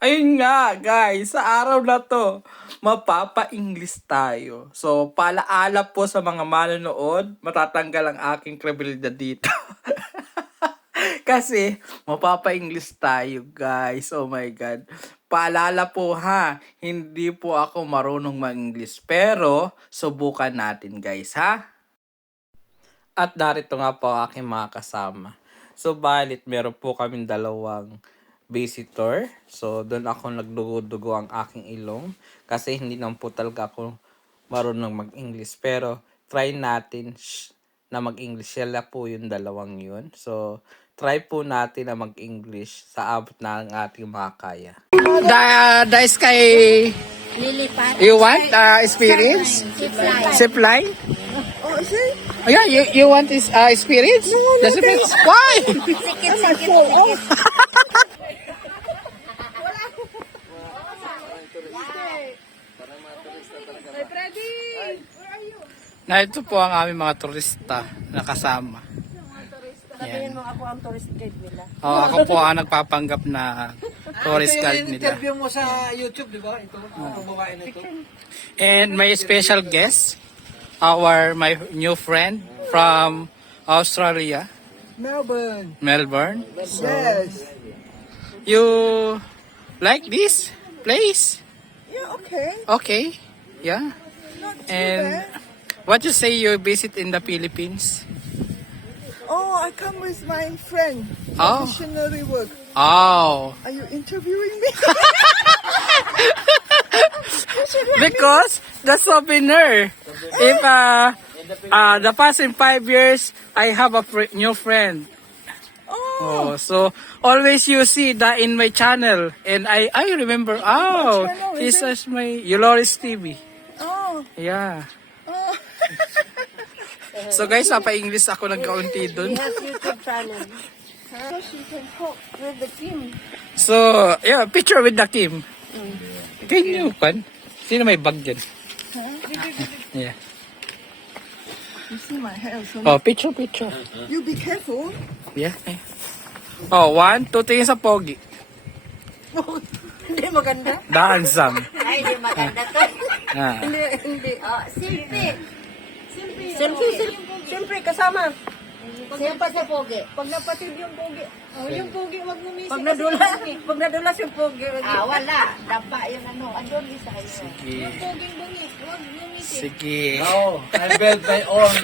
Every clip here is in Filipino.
Ayun nga, guys, sa araw na to, mapapa-English tayo. So, paalaala po sa mga manonood, matatanggal ang aking kredibilidad dito. Kasi, mapapa-English tayo, guys. Oh my God. Paalala po ha, hindi po ako marunong mag-English. Pero, subukan natin, guys, ha? At darito nga po aking mga kasama. So, balit, meron po kaming dalawang visitor. So, doon ako nagdugo-dugo ang aking ilong. Kasi hindi naman po talaga ako marunong mag-English. Pero, try natin na mag-English. Sila po yung dalawang yun. So, try po natin na mag-English sa abot na ang ating makakaya. The, the sky, Lilipat. you want uh, experience? Zipline. Zip line? Oh, is it? Oh, yeah, you, you want this uh, experience? The zip line? Why? Sikit, sikit, sikit. Na ito po ang aming mga turista na kasama. Sabihin mo ako ang tourist guide nila. Oh, ako po ang nagpapanggap na tourist guide nila. interview mo sa YouTube, di ba? Ito, ang babae na ito. And my special guest, our my new friend from Australia, Melbourne. Melbourne. Yes. You like this place? Yeah, okay. Okay. Yeah. Not too And bad. What you say you visit in the Philippines? Oh, I come with my friend. Oh. Missionary work. Oh, Are you interviewing me? because the souvenir. If uh, uh, the past in five years, I have a fr- new friend. oh, Oh, so always you see that in my channel, and I I remember. Oh, channel this is is my Euloris TV. oh, Yeah. So guys, napa-English ako ng kaunti dun. Yes, YouTube channel. so she can talk with the team. So, yeah, picture with the Kim. Can you pan? Sino may bag dyan? Yeah. You see my hair, so Oh, picture, picture. you be careful. Yeah. eh. Oh, one, two, tingin sa pogi. Hindi maganda. The handsome. Ay, di maganda to. Ah. Hindi, hindi. Oh, selfie. Selfie, selfie. Siyempre, kasama. Selfie sa pogi. Pag napatid yung pogi. Oh, yung pogi, wag mo misi. Pag kasi nadula, pag nadula yung pogi. Ah, wala. Dapa yung ano. Andun isa yun. Sige. Poging bungi, wag mo misi. Sige. No, I built my own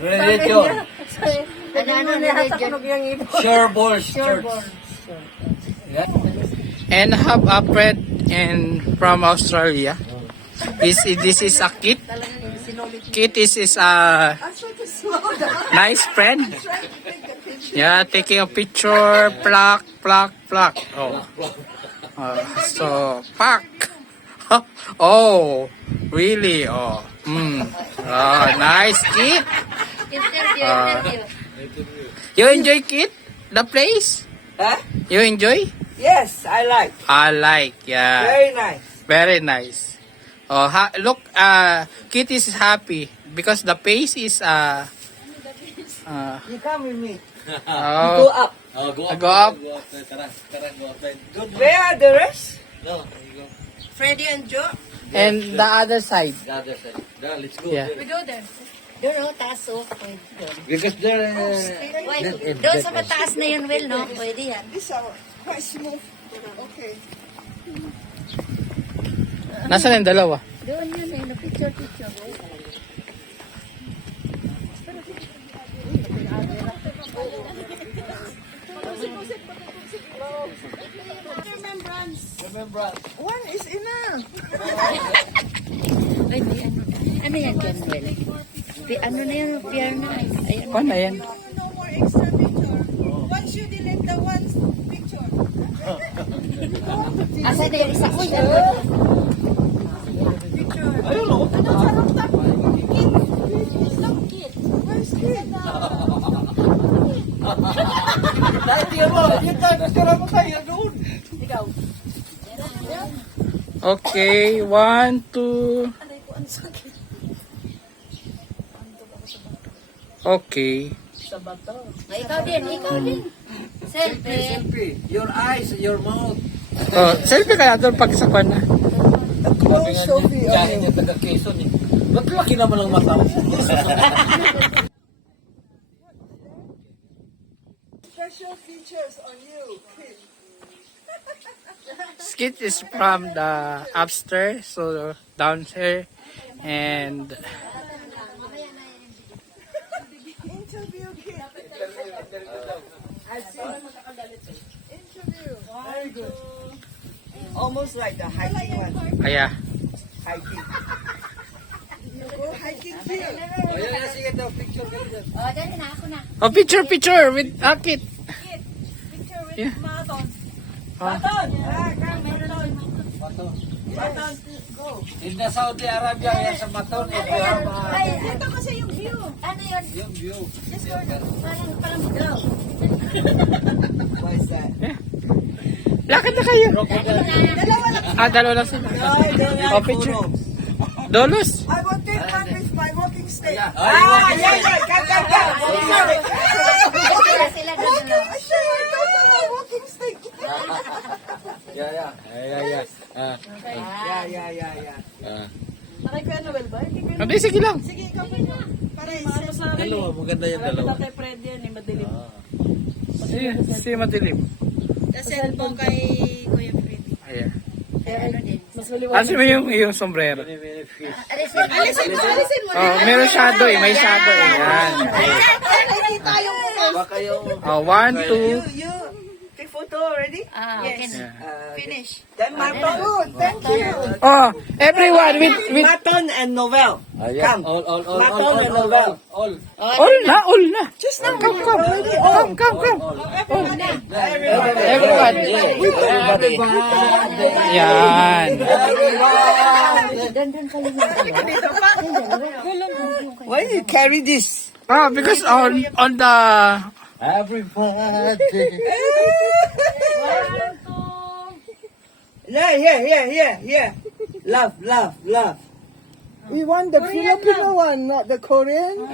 religion. Ano, ano, Ano religion? Sunog yung ibo. Sure Church. And have a friend in from Australia. This is this is a kid. Kid is is a down. nice friend. Yeah, taking a picture. Pluck, pluck, pluck. Oh. Uh, so, pack. oh, really? Oh. Mm. Oh, nice kid. Interview. You enjoy kid? The place? Huh? You enjoy? Yes, I like. I like, yeah. Very nice. Very nice. Oh, ha- look, uh, Kit is happy because the pace is uh, uh, You come with me. oh, up. Oh, go up. go up. Go up. Tara, tara, go up. Good. Where are the rest? No, there you go. Freddy and Joe. and the other side. The other side. Yeah, let's go. Yeah. We go there. Doon, oh, taas, oh. Pwede doon. Because there, uh, Pwede. Doon sa mataas na yun, Will, no? Pwede yan. These are quite smooth. Okay. Nasaan yung dalawa? Doon yun, eh. Picture, picture. One is enough. Ay, may ano. Ano yan, Will? Pi ano na yan. Ayan. Paano yan? No, no more extra picture. Once you delete the one picture. Asa na yung isa ko yan? Picture. Ayun o. Ano sa rooftop? Kid. Look, kid. Where's kid? Dahil mo, tayo, gusto mo tayo doon. Okay, one, two. Okay. Ay, ikaw din, ikaw din. Selfie. Selfie. Your eyes, your mouth. Oh, selfie kaya doon pag sa kwan na. Close selfie. Kaya niya taga Quezon eh. Ba't laki naman ang mata mo? Special features on you. Skit is from the upstairs, so down here, and Interview kid. I see. Interview. Very good. Almost like the hiking one. kaya. Hiking. You go hiking here. Ayan na, sige daw, picture ka dyan. Oh, dali na ako na. Oh, picture, picture with Akit. Picture with Yeah. Maton. Ah. Maton! Ah, come, Maton. Maton. Maton, go. In the Saudi Arabia, yan sa Maton. You have uh, Ay, dito kasi yung view. Ano yun? yung view. Parang, parang daw. What is that? Lakad na kayo. Dalawa lang. Ah, dalawa lang sila. Oh, picture. Dolos. I will take one with my walking stick. Ah, Ah, yeah, yeah. Come, come, come. Yeah, yeah. Yeah, yeah, yeah. Ah, Yeah, yeah, yeah, yeah. ah. Nakay Kuya Noel ba? Hindi ko sige lang. Sige, ikaw pa na. Para maano sa akin. Dalawa, maganda yung Alam dalawa. ko kay Fred yan eh, madilim. Si, si Madilim. Sa cellphone kay Kuya Freddy. Ayan. Kaya ano din. Mas maliwanag. Alisin mo yung, yung sombrero. Alisin mo. Alisin mo, alisin mo. Oh, meron shadow eh. May shadow eh. Yan. Ay, yung post. Baka yung... Oh, one, two. You, you photo already? Ah, okay na. Yeah. Uh, Finish. then Maton. Thank you. Oh, everyone with, with, Maton and Novel. Ayan. Come. All, all, all, all, Maton all, and all, Novel. all. all na, all na. Just now. Come, come. Come, come, come. Everyone. Everybody. Yan. Why you carry this? Ah, because on, on the, Everybody. Yeah, yeah, yeah, yeah, here. Love, love, love. We want the Filipino one, not the Korean.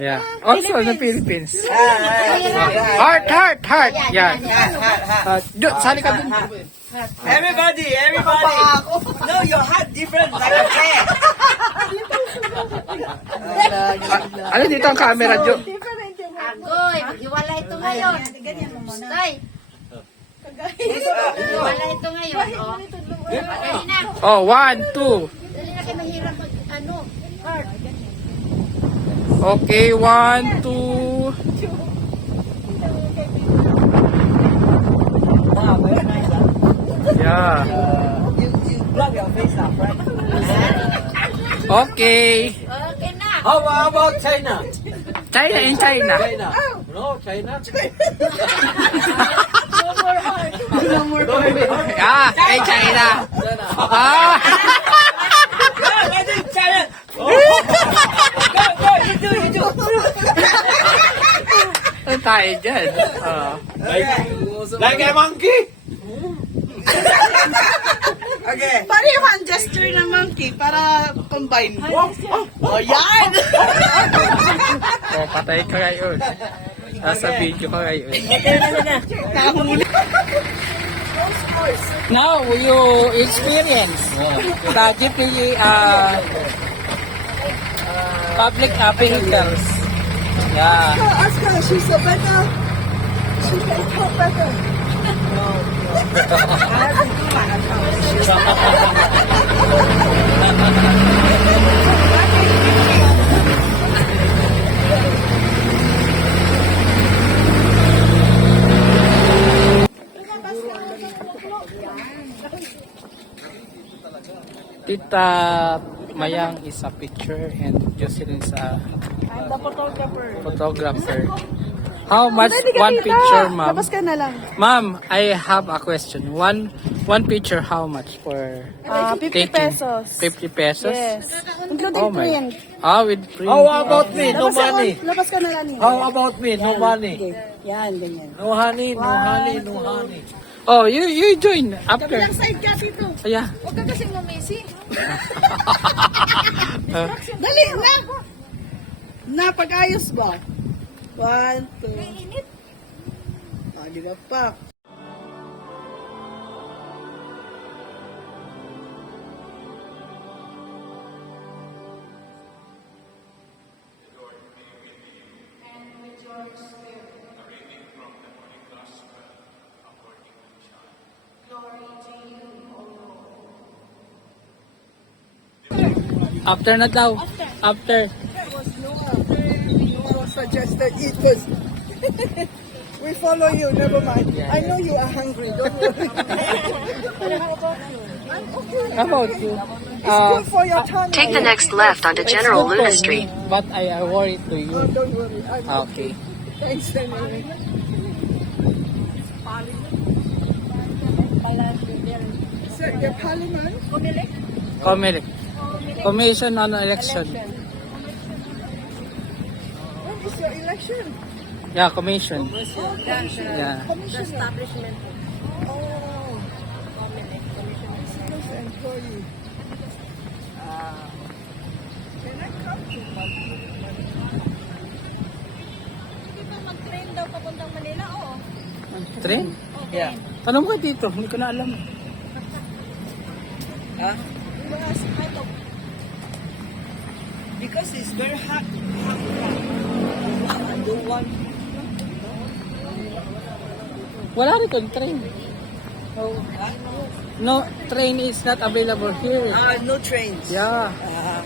yeah. Also the Philippines. Ah, ah, ah, Heart, heart, heart. Yan. ah. Uh, dun, sali ka dun. Everybody, everybody. No, your heart different like a pear. Ano dito ang camera, Jo? Agoy, maghiwala ito ngayon. Tay. Maghiwala ito ngayon. Oh. Dali na. Oh, one, two. Dali na kayo mahirap mag, ano, heart. Okay, one, two. Ah. Yeah. You, you block your face up, right? Okay. Okay na. How about China? China in China. China. No, China. Ah, eh, China. Ah. Go, let's do China. Go, go, you do, you do. Ano tayo dyan? Ah. Like, like a monkey. Okay. Parihan gesture ng monkey para combine. Oh, oh, yan! Oh, patay ka ngayon. Nasa video ka ngayon. Now, you experience the GPE uh, public uh, vehicles. Yeah. Ask her, she's a better. She can talk better. Tita Mayang is a picture and Jocelyn is a The photographer. photographer. How much one picture, ma'am? Tapos ka na lang. Ma'am, I have a question. One one picture, how much for Ah, 50 taking? pesos. 50 pesos? Yes. Including Oh my. print. Ah, with print. How about me? No Labas ka, money. labas ka na lang. How about me? No money. Okay. Yan, ganyan. No honey, no honey, no honey. Oh, you you join after. Kabilang side ka dito. Ayan. Huwag ka kasi mamisi. Ah. Dali na. Napag-ayos ba? One, two. Mainit. Ah, di ka pa. Thank you. After na daw. After. Was suggested eat first. we follow you, never mind. I know you are hungry, don't worry. How about you? It's good for your tummy. Take the next left onto General Luna Street. But I, I worry to Oh, you. don't worry. I'm Okay. Thanks anyway. Is that your parliament? Committee. Commission on election. When is your election? Yeah, commission. Oh, commission. Yeah. Commission. Establishment. Oh. Visitors employee. Ah. Can I come to ba mag-train daw papuntang Manila? Oo. Train? Yeah. Tanong ko dito, hindi ko na alam. Huh? You. Because it's very hard. I don't want. Wala rito train. No, train is not available here. Ah, no trains. Yeah. Uh,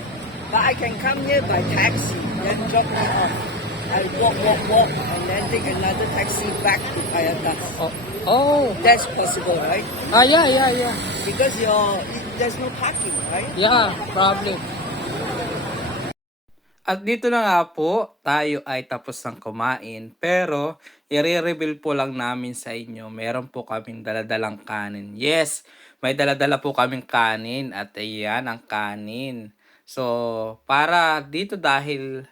but I can come here by taxi, then drop me off. I walk, walk, walk, and then take another taxi back to Payatas. Oh. oh. That's possible, right? Ah, yeah, yeah, yeah. Because your there's no parking, right? Yeah, probably. At dito na nga po, tayo ay tapos ng kumain. Pero, i-reveal po lang namin sa inyo, meron po kaming daladalang kanin. Yes, may daladala po kaming kanin at ayan ang kanin. So, para dito dahil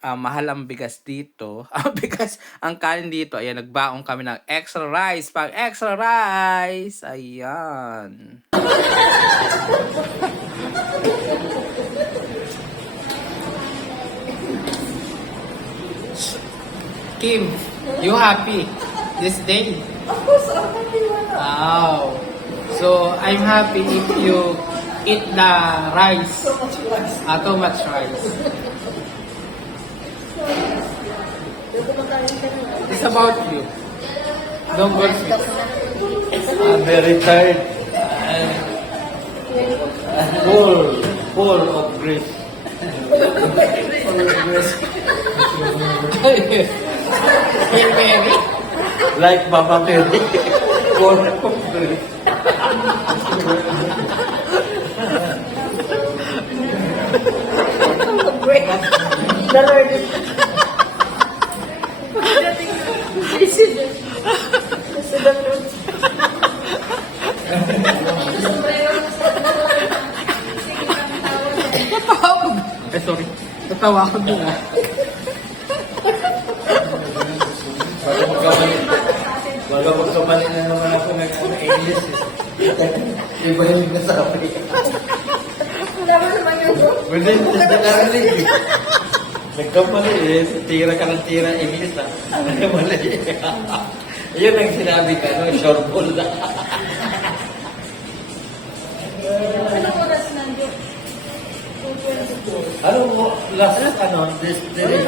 ah, mahal ang bigas dito, ang bigas, ang kanin dito, ayan, nagbaong kami ng extra rice, pang extra rice, ayan. Kim, you happy this day? Of course, I'm happy. Wow. So, I'm happy if you eat the rice. So much rice. Ah, too much rice. It's about you. Don't go sleep. I'm very tired. And full, full of grace. Hail Mary. Like Mama Mary. Full of grace. Eh, sorry. Natawa ako dun ah. Magkamali na naman ako ng ng English. eh. Iba yung nasabi. Pwede, hindi narinig eh. Nagkamali eh. Tira ka ng tira English ah. Nagkamali. Yun ang sinabi ka, no? Short ball na. Ano mo, last, ano, this, this,